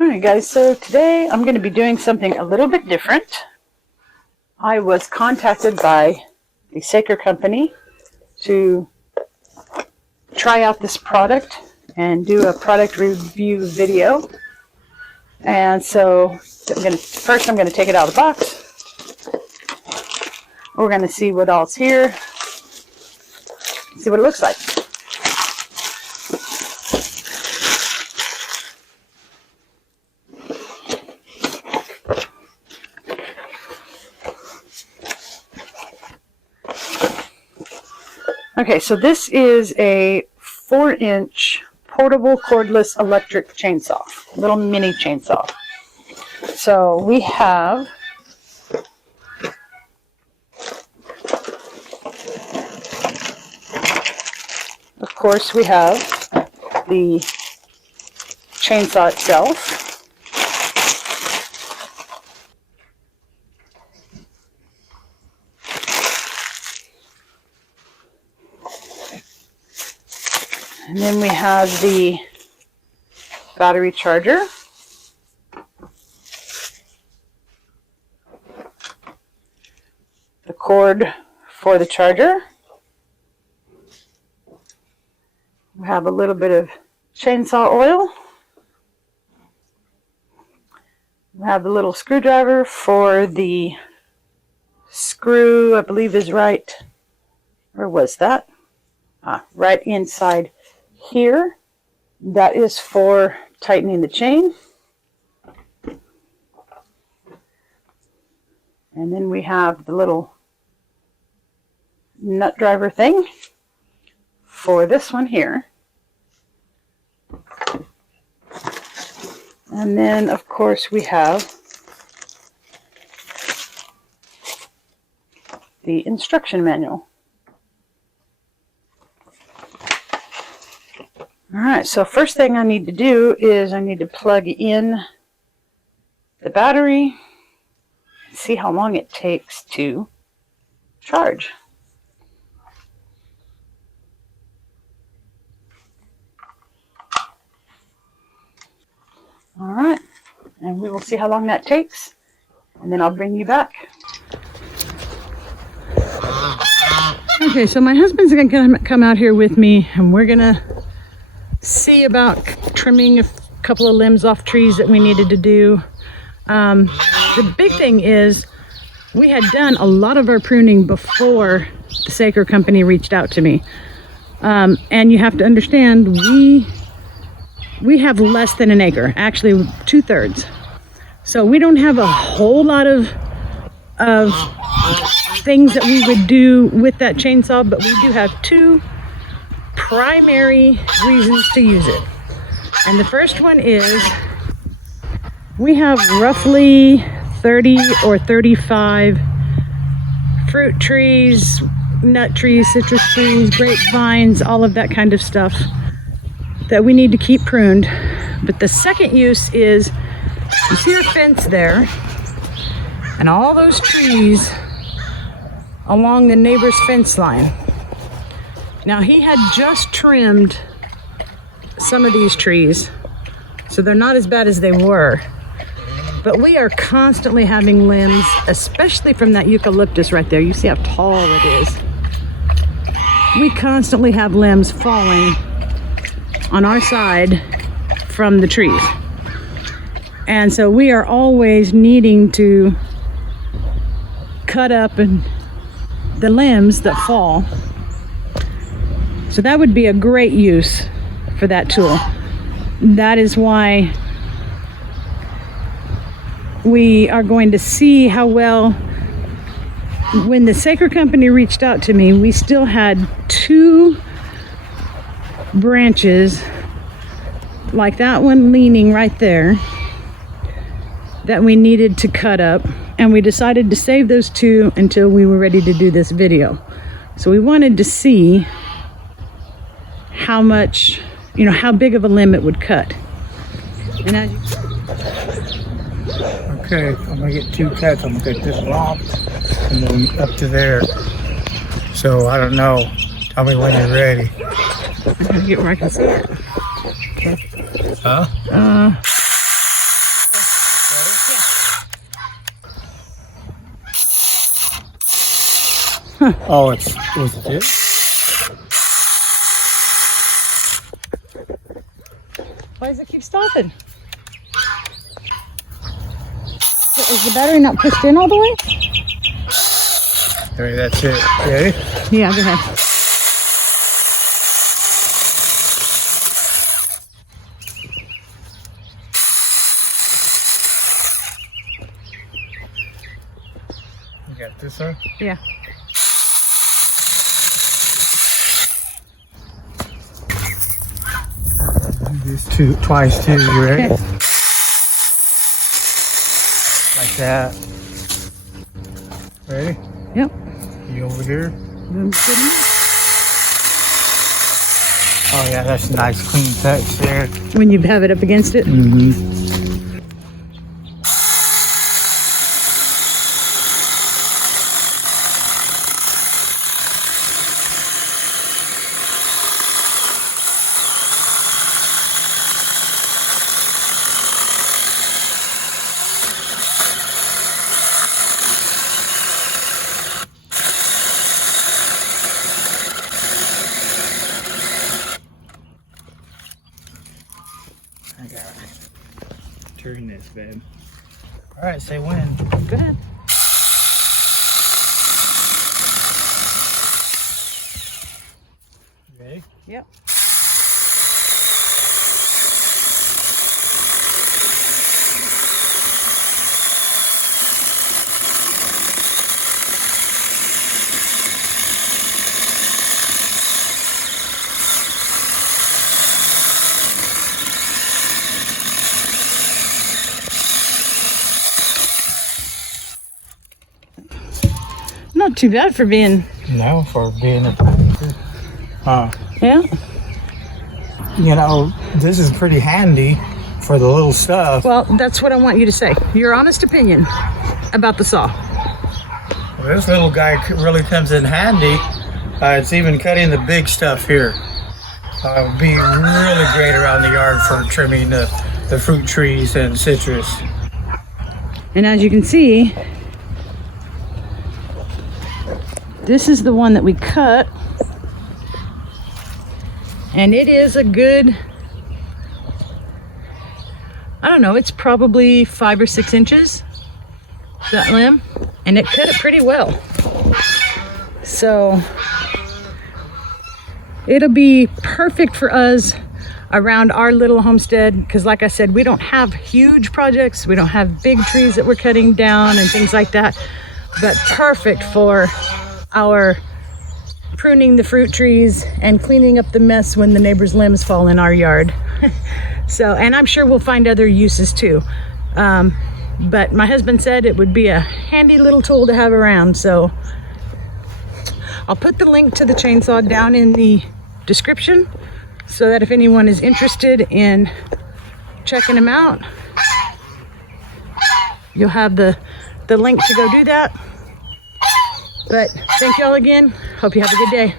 Alright guys, so today I'm going to be doing something a little bit different. I was contacted by the Acre company to try out this product and do a product review video. And so first I'm going to take it out of the box. We're going to see what all's here, see what it looks like. Okay, so this is a 4-inch portable cordless electric chainsaw, little mini chainsaw. So we have of course we have the chainsaw itself. And then we have the battery charger. The cord for the charger. We have a little bit of chainsaw oil. We have the little screwdriver for the screw, I believe is right, where was that? Right inside here. That is for tightening the chain. And then we have the little nut driver thing for this one here. And then of course we have the instruction manual. Alright, so first thing I need to do is I need to plug in the battery and see how long it takes to charge. Alright, and we will see how long that takes, and then I'll bring you back. Okay, so my husband's going to come out here with me, and we're going to see about trimming a couple of limbs off trees that we needed to do. The big thing is we had done a lot of our pruning before the acre company reached out to me. And you have to understand, we have less than an acre, actually 2/3. So we don't have a whole lot of things that we would do with that chainsaw, but we do have two primary reasons to use it. And the first one is we have roughly 30 or 35 fruit trees, nut trees, citrus trees, grapevines, all of that kind of stuff that we need to keep pruned. But the second use is, you see our fence there, and all those trees along the neighbor's fence line. Now he had just trimmed some of these trees, so they're not as bad as they were. But we are constantly having limbs, especially from that eucalyptus right there. You see how tall it is. We constantly have limbs falling on our side from the trees. And so we are always needing to cut up the limbs that fall. So that would be a great use for that tool. That is why we are going to see how well, when the acre company reached out to me, we still had 2 branches like that one leaning right there that we needed to cut up, and we decided to save those 2 until we were ready to do this video. So we wanted to see how much, how big of a limb it would cut. And as you... Okay, I'm gonna get 2 cuts. I'm gonna cut this long and then up to there. So I don't know. Tell me when you're ready. I'm gonna get where I can see it. Huh? Oh, was it this? Why does it keep stopping? Is the battery not pushed in all the way? Maybe that's it. Ready? Yeah, go ahead. You got this one? Yeah. Do this twice too. You ready? Okay. Like that. Ready? Yep. You over here? Good. Oh yeah, that's a nice clean touch there. When you have it up against it. Mm-hmm. I got it. Turn this, babe. All right, say when. Go ahead. Ready? Yep. Not too bad for being. No, for being a Yeah. you know, this is pretty handy for the little stuff. Well, that's what I want you to say. Your honest opinion about the saw. Well, this little guy really comes in handy. It's even cutting the big stuff here. It'd be really great around the yard for trimming the fruit trees and citrus. And as you can see, this is the one that we cut. And it is a good, I don't know, it's probably 5 or 6 inches, that limb. And it cut it pretty well. So it'll be perfect for us around our little homestead, because like I said, we don't have huge projects, we don't have big trees that we're cutting down and things like that, but perfect for our pruning the fruit trees and cleaning up the mess when the neighbors' limbs fall in our yard. So, and I'm sure we'll find other uses too, but my husband said it would be a handy little tool to have around. So I'll put the link to the chainsaw down in the description, so that if anyone is interested in checking them out, you'll have the link to go do that. But thank y'all again. Hope you have a good day.